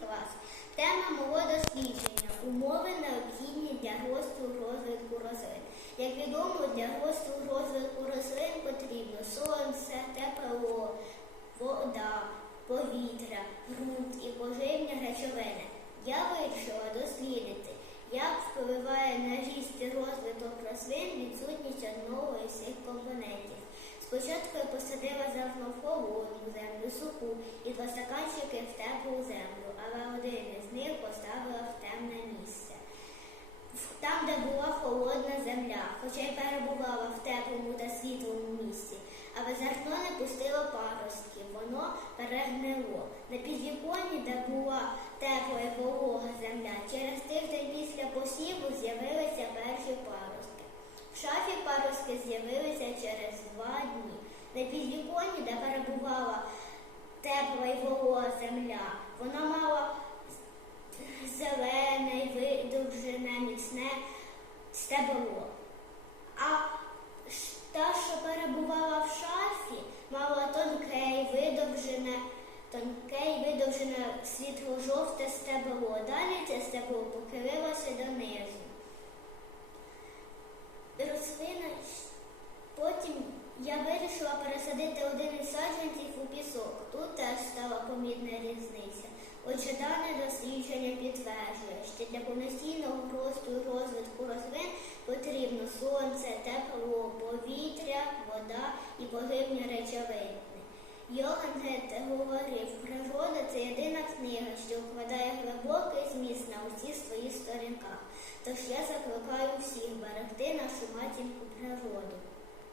клас. Тема мого дослідження умови необхідні для росту розвитку рослин. Як відомо, для росту розвитку рослин потрібно сонце, тепло, вода, повітря, ґрунт і поживні речовини. Я вирішила дослідити, як впливає на ріст і розвиток рослин відсутність одного із цих компонентів. Спочатку я посадила зерно в холодну землю, суху і два стаканчики в теплу землю, але один із них поставила в темне місце. Там, де була холодна земля, хоча й перебувала в теплому та світлому місці, але зерно не пустило паростки, воно перегнило. На підвіконні, де була тепла і волога земля, через тиждень після посіву з'явилися перші паростки. В шафі паростки з'явилися через два дні. На підвіконні, де перебувала тепла і волога земля, вона мала зелене, видовжене, міцне стебло. А та, що перебувала в шафі, мала тонке і видовжене, тонке і видовжене світло-жовте стебло. Далі це стебло похилилося донизу. Рослина потім я вирішила пересадити один із саджанців у пісок. Тут різниця. Отже, дане дослідження підтверджує, що для повноцінного росту і розвитку рослин потрібно сонце, тепло, повітря, вода і поживні речовини. Йоганн Гетте говорив, природа це єдина книга, що вкладає глибокий зміст на усі свої сторінках. Тож я закликаю всіх берегти нашу матінку природу.